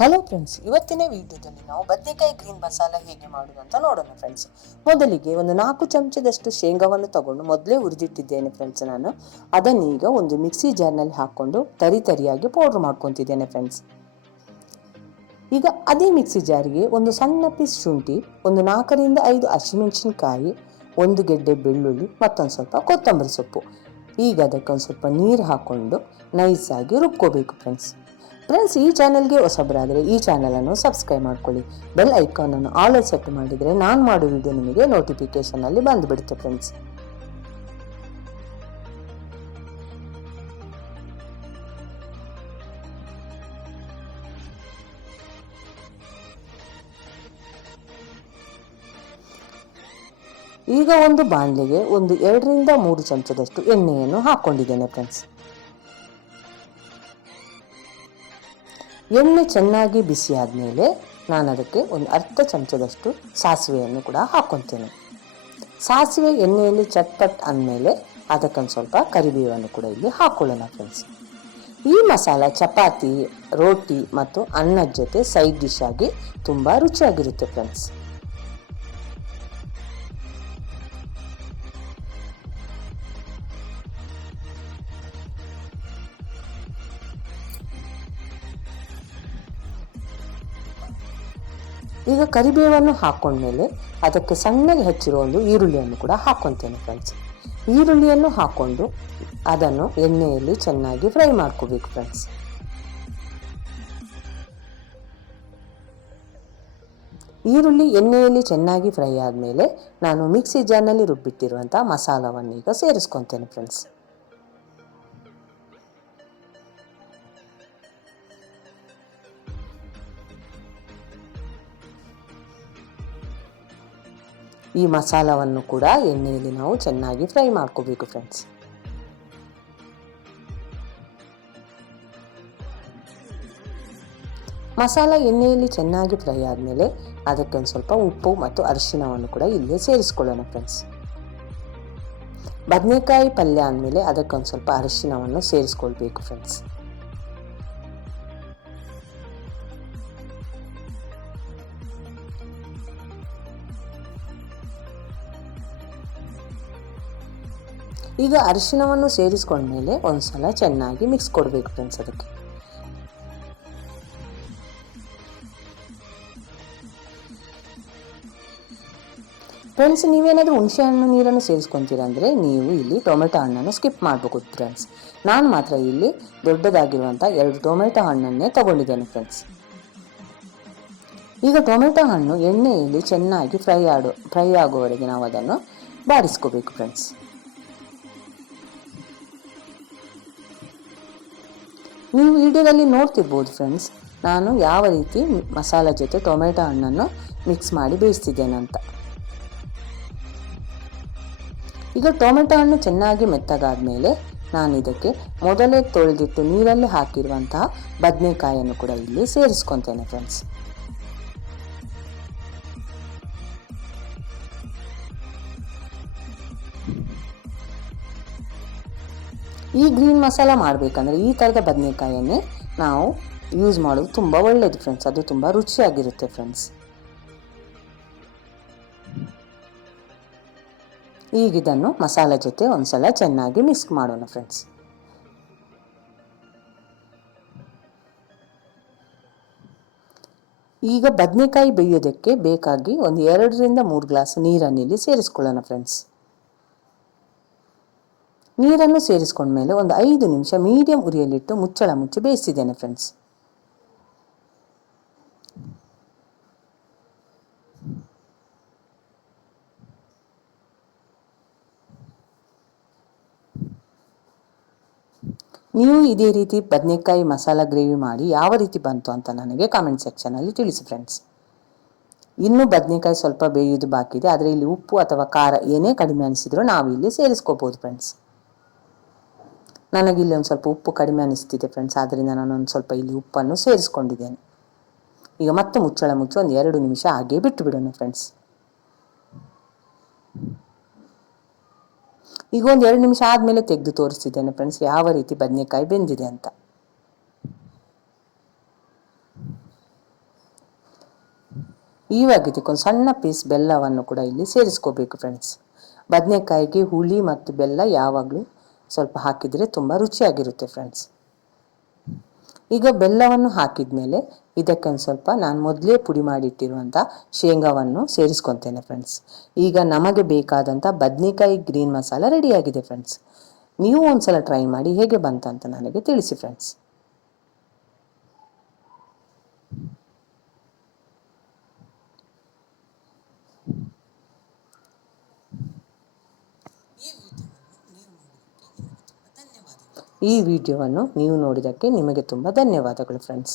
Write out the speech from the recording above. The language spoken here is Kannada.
ಹಲೋ ಫ್ರೆಂಡ್ಸ್, ಇವತ್ತಿನ ವಿಡಿಯೋದಲ್ಲಿ ನಾವು ಬದನೆಕಾಯಿ ಗ್ರೀನ್ ಮಸಾಲ ಹೇಗೆ ಮಾಡೋದು ಅಂತ ನೋಡೋಣ ಫ್ರೆಂಡ್ಸ್. ಮೊದಲಿಗೆ ಒಂದು 4 ಚಮಚದಷ್ಟು ಶೇಂಗಾವನ್ನು ತಗೊಂಡು ಮೊದಲೇ ಹುರಿದಿಟ್ಟಿದ್ದೇನೆ ಫ್ರೆಂಡ್ಸ್. ನಾನು ಅದನ್ನು ಈಗ ಒಂದು ಮಿಕ್ಸಿ ಜಾರ್ನಲ್ಲಿ ಹಾಕೊಂಡು ತರಿಯಾಗಿ ಪೌಡರ್ ಮಾಡ್ಕೊತಿದ್ದೇನೆ ಫ್ರೆಂಡ್ಸ್. ಈಗ ಅದೇ ಮಿಕ್ಸಿ ಜಾರಿಗೆ ಒಂದು ಸಣ್ಣ ಪೀಸ್ ಶುಂಠಿ, ಒಂದು 4ರಿಂದ 5 ಹಸಿಮೆಣಸಿನಕಾಯಿ, ಒಂದು ಗೆಡ್ಡೆ ಬೆಳ್ಳುಳ್ಳಿ, ಮತ್ತೊಂದು ಸ್ವಲ್ಪ ಕೊತ್ತಂಬರಿ ಸೊಪ್ಪು, ಈಗ ಅದಕ್ಕೊಂದು ಸ್ವಲ್ಪ ನೀರು ಹಾಕೊಂಡು ನೈಸಾಗಿ ರುಬ್ಕೋಬೇಕು ಫ್ರೆಂಡ್ಸ್. ಈ ಚಾನೆಲ್ಗೆ ಹೊಸಬರಾದರೆ ಈ ಚಾನಲನ್ನು ಸಬ್ಸ್ಕ್ರೈಬ್ ಮಾಡ್ಕೊಳ್ಳಿ. ಬೆಲ್ ಐಕಾನನ್ನು ಆಲ್ ಸೆಟ್ ಮಾಡಿದರೆ ನಾನು ಮಾಡೋ ವಿಡಿಯೋ ನಿಮಗೆ ನೋಟಿಫಿಕೇಶನಲ್ಲಿ ಬಂದುಬಿಡುತ್ತೆ ಫ್ರೆಂಡ್ಸ್. ಈಗ ಒಂದು ಬಾಣಲೆಗೆ ಒಂದು 2ರಿಂದ 3 ಚಮಚದಷ್ಟು ಎಣ್ಣೆಯನ್ನು ಹಾಕೊಂಡಿದ್ದೇನೆ ಫ್ರೆಂಡ್ಸ್. ಎಣ್ಣೆ ಚೆನ್ನಾಗಿ ಬಿಸಿ ಆದಮೇಲೆ ನಾನು ಅದಕ್ಕೆ ಒಂದು ಅರ್ಧ ಚಮಚದಷ್ಟು ಸಾಸಿವೆಯನ್ನು ಕೂಡ ಹಾಕ್ಕೊತೇನೆ. ಸಾಸಿವೆ ಎಣ್ಣೆಯಲ್ಲಿ ಚಟ್ಪಟ್ ಅಂದಮೇಲೆ ಅದಕ್ಕೊಂದು ಸ್ವಲ್ಪ ಕರಿಬೇವನ್ನು ಕೂಡ ಇಲ್ಲಿ ಹಾಕ್ಕೊಳ್ಳೋಣ ಫ್ರೆಂಡ್ಸ್. ಈ ಮಸಾಲ ಚಪಾತಿ, ರೋಟಿ ಮತ್ತು ಅನ್ನದ ಜೊತೆ ಸೈಡ್ ಡಿಶ್ ಆಗಿ ತುಂಬ ರುಚಿಯಾಗಿರುತ್ತೆ ಫ್ರೆಂಡ್ಸ್. ಈಗ ಕರಿಬೇವನ್ನು ಹಾಕೊಂಡ್ಮೇಲೆ ಅದಕ್ಕೆ ಸಣ್ಣಗೆ ಹೆಚ್ಚಿರೋ ಒಂದು ಈರುಳ್ಳಿಯನ್ನು ಕೂಡ ಹಾಕ್ಕೊತೇನೆ ಫ್ರೆಂಡ್ಸ್. ಈರುಳ್ಳಿಯನ್ನು ಹಾಕ್ಕೊಂಡು ಅದನ್ನು ಎಣ್ಣೆಯಲ್ಲಿ ಚೆನ್ನಾಗಿ ಫ್ರೈ ಮಾಡ್ಕೋಬೇಕು ಫ್ರೆಂಡ್ಸ್. ಈರುಳ್ಳಿ ಎಣ್ಣೆಯಲ್ಲಿ ಚೆನ್ನಾಗಿ ಫ್ರೈ ಆದಮೇಲೆ ನಾನು ಮಿಕ್ಸಿ ಜಾರ್ನಲ್ಲಿ ರುಬ್ಬಿಟ್ಟಿರುವಂಥ ಮಸಾಲವನ್ನು ಈಗ ಸೇರಿಸ್ಕೊತೇನೆ ಫ್ರೆಂಡ್ಸ್. ಈ ಮಸಾಲವನ್ನು ಕೂಡ ಎಣ್ಣೆಯಲ್ಲಿ ನಾವು ಚೆನ್ನಾಗಿ ಫ್ರೈ ಮಾಡ್ಕೋಬೇಕು ಫ್ರೆಂಡ್ಸ್. ಮಸಾಲ ಎಣ್ಣೆಯಲ್ಲಿ ಚೆನ್ನಾಗಿ ಫ್ರೈ ಆದಮೇಲೆ ಅದಕ್ಕೆ ಒಂದು ಸ್ವಲ್ಪ ಉಪ್ಪು ಮತ್ತು ಅರಿಶಿಣವನ್ನು ಕೂಡ ಇಲ್ಲೇ ಸೇರಿಸ್ಕೊಳ್ಳೋಣ ಫ್ರೆಂಡ್ಸ್. ಬದನೆಕಾಯಿ ಪಲ್ಯ ಆದಮೇಲೆ ಅದಕ್ಕೊಂದು ಸ್ವಲ್ಪ ಅರಿಶಿಣವನ್ನು ಸೇರಿಸ್ಕೊಳ್ಬೇಕು ಫ್ರೆಂಡ್ಸ್. ಈಗ ಅರಿಶಿಣವನ್ನು ಸೇರಿಸ್ಕೊಂಡ್ಮೇಲೆ ಒಂದ್ಸಲ ಚೆನ್ನಾಗಿ ಮಿಕ್ಸ್ ಕೊಡಬೇಕು ಫ್ರೆಂಡ್ಸ್. ಅದಕ್ಕೆ ಫ್ರೆಂಡ್ಸ್, ನೀವೇನಾದರೂ ಹುಣಸೆ ಹಣ್ಣು ನೀರನ್ನು ಸೇರಿಸ್ಕೊತೀರ ಅಂದರೆ ನೀವು ಇಲ್ಲಿ ಟೊಮೆಟೊ ಹಣ್ಣನ್ನು ಸ್ಕಿಪ್ ಮಾಡಬೇಕು ಫ್ರೆಂಡ್ಸ್. ನಾನು ಮಾತ್ರ ಇಲ್ಲಿ ದೊಡ್ಡದಾಗಿರುವಂಥ 2 ಟೊಮೆಟೊ ಹಣ್ಣನ್ನೇ ತಗೊಂಡಿದ್ದೇನೆ ಫ್ರೆಂಡ್ಸ್. ಈಗ ಟೊಮೆಟೊ ಹಣ್ಣು ಎಣ್ಣೆಯಲ್ಲಿ ಚೆನ್ನಾಗಿ ಫ್ರೈ ಆಗುವವರೆಗೆ ನಾವು ಅದನ್ನು ಬಾಡಿಸ್ಕೋಬೇಕು ಫ್ರೆಂಡ್ಸ್. ನೀವು ವಿಡಿಯೋದಲ್ಲಿ ನೋಡ್ತಿರ್ಬೋದು ಫ್ರೆಂಡ್ಸ್, ನಾನು ಯಾವ ರೀತಿ ಮಸಾಲ ಜೊತೆ ಟೊಮೆಟೊ ಹಣ್ಣನ್ನು ಮಿಕ್ಸ್ ಮಾಡಿ ಬೇಯಿಸ್ತಿದ್ದೇನೆ ಅಂತ. ಈಗ ಟೊಮೆಟೊ ಹಣ್ಣು ಚೆನ್ನಾಗಿ ಮೆತ್ತಗಾದ್ಮೇಲೆ ನಾನು ಇದಕ್ಕೆ ಮೊದಲೇ ತೊಳೆದಿಟ್ಟು ನೀರಲ್ಲಿ ಹಾಕಿರುವಂತಹ ಬದನೆಕಾಯಿಯನ್ನು ಕೂಡ ಇಲ್ಲಿ ಸೇರಿಸ್ಕೊತೇನೆ ಫ್ರೆಂಡ್ಸ್. ಈ ಗ್ರೀನ್ ಮಸಾಲ ಮಾಡಬೇಕಂದ್ರೆ ಈ ಥರದ ಬದನೆಕಾಯಿಯನ್ನೇ ನಾವು ಯೂಸ್ ಮಾಡೋದು ತುಂಬ ಒಳ್ಳೆಯದು ಫ್ರೆಂಡ್ಸ್. ಅದು ತುಂಬ ರುಚಿಯಾಗಿರುತ್ತೆ ಫ್ರೆಂಡ್ಸ್. ಈಗ ಇದನ್ನು ಮಸಾಲ ಜೊತೆ ಒಂದ್ಸಲ ಚೆನ್ನಾಗಿ ಮಿಕ್ಸ್ ಮಾಡೋಣ ಫ್ರೆಂಡ್ಸ್. ಈಗ ಬದನೆಕಾಯಿ ಬೇಯೋದಕ್ಕೆ ಬೇಕಾಗಿ ಒಂದು 2ರಿಂದ 3 ಗ್ಲಾಸ್ ನೀರನ್ನು ಇಲ್ಲಿ ಸೇರಿಸ್ಕೊಳ್ಳೋಣ ಫ್ರೆಂಡ್ಸ್. ನೀರನ್ನು ಸೇರಿಸ್ಕೊಂಡ್ಮೇಲೆ ಒಂದು 5 ನಿಮಿಷ ಮೀಡಿಯಂ ಉರಿಯಲ್ಲಿಟ್ಟು ಮುಚ್ಚಳ ಮುಚ್ಚಿ ಬೇಯಿಸಿದ್ದೇನೆ ಫ್ರೆಂಡ್ಸ್. ನೀವು ಇದೇ ರೀತಿ ಬದನೆಕಾಯಿ ಮಸಾಲ ಗ್ರೇವಿ ಮಾಡಿ ಯಾವ ರೀತಿ ಬಂತು ಅಂತ ನನಗೆ ಕಾಮೆಂಟ್ ಸೆಕ್ಷನಲ್ಲಿ ತಿಳಿಸಿ ಫ್ರೆಂಡ್ಸ್. ಇನ್ನೂ ಬದನೆಕಾಯಿ ಸ್ವಲ್ಪ ಬೇಯೋದು ಬಾಕಿ ಇದೆ, ಆದರೆ ಇಲ್ಲಿ ಉಪ್ಪು ಅಥವಾ ಖಾರ ಏನೇ ಕಡಿಮೆ ಅನಿಸಿದ್ರು ನಾವು ಇಲ್ಲಿ ಸೇರಿಸ್ಕೋಬಹುದು ಫ್ರೆಂಡ್ಸ್. ನನಗಿಲ್ಲಿ ಒಂದು ಸ್ವಲ್ಪ ಉಪ್ಪು ಕಡಿಮೆ ಅನಿಸ್ತಿದೆ ಫ್ರೆಂಡ್ಸ್, ಆದ್ದರಿಂದ ನಾನು ಒಂದು ಸ್ವಲ್ಪ ಇಲ್ಲಿ ಉಪ್ಪನ್ನು ಸೇರಿಸ್ಕೊಂಡಿದ್ದೇನೆ. ಈಗ ಮತ್ತೆ ಮುಚ್ಚಳ ಮುಚ್ಚಿ ಒಂದು 2 ನಿಮಿಷ ಹಾಗೆ ಬಿಟ್ಟು ಬಿಡೋಣ ಫ್ರೆಂಡ್ಸ್. ಈಗ ಒಂದು 2 ನಿಮಿಷ ಆದಮೇಲೆ ತೆಗೆದು ತೋರಿಸ್ತಿದ್ದೇನೆ ಫ್ರೆಂಡ್ಸ್ ಯಾವ ರೀತಿ ಬದನೆಕಾಯಿ ಬೆಂದಿದೆ ಅಂತ. ಇವಾಗ ಇದಕ್ಕೊಂದು ಸಣ್ಣ ಪೀಸ್ ಬೆಲ್ಲವನ್ನು ಕೂಡ ಇಲ್ಲಿ ಸೇರಿಸ್ಕೋಬೇಕು ಫ್ರೆಂಡ್ಸ್. ಬದನೆಕಾಯಿಗೆ ಹುಳಿ ಮತ್ತು ಬೆಲ್ಲ ಯಾವಾಗಲೂ ಸ್ವಲ್ಪ ಹಾಕಿದರೆ ತುಂಬ ರುಚಿಯಾಗಿರುತ್ತೆ ಫ್ರೆಂಡ್ಸ್. ಈಗ ಬೆಲ್ಲವನ್ನು ಹಾಕಿದ ಮೇಲೆ ಇದಕ್ಕೊಂದು ಸ್ವಲ್ಪ ನಾನು ಮೊದಲೇ ಪುಡಿ ಮಾಡಿಟ್ಟಿರುವಂಥ ಶೇಂಗಾವನ್ನು ಸೇರಿಸ್ಕೊತೇನೆ ಫ್ರೆಂಡ್ಸ್. ಈಗ ನಮಗೆ ಬೇಕಾದಂಥ ಬದನೆಕಾಯಿ ಗ್ರೀನ್ ಮಸಾಲ ರೆಡಿಯಾಗಿದೆ ಫ್ರೆಂಡ್ಸ್. ನೀವು ಒಂದ್ಸಲ ಟ್ರೈ ಮಾಡಿ ಹೇಗೆ ಬಂತಂತ ನನಗೆ ತಿಳಿಸಿ ಫ್ರೆಂಡ್ಸ್. ಈ ವಿಡಿಯೋವನ್ನು ನೀವು ನೋಡಿದ್ದಕ್ಕೆ ನಿಮಗೆ ತುಂಬ ಧನ್ಯವಾದಗಳು ಫ್ರೆಂಡ್ಸ್.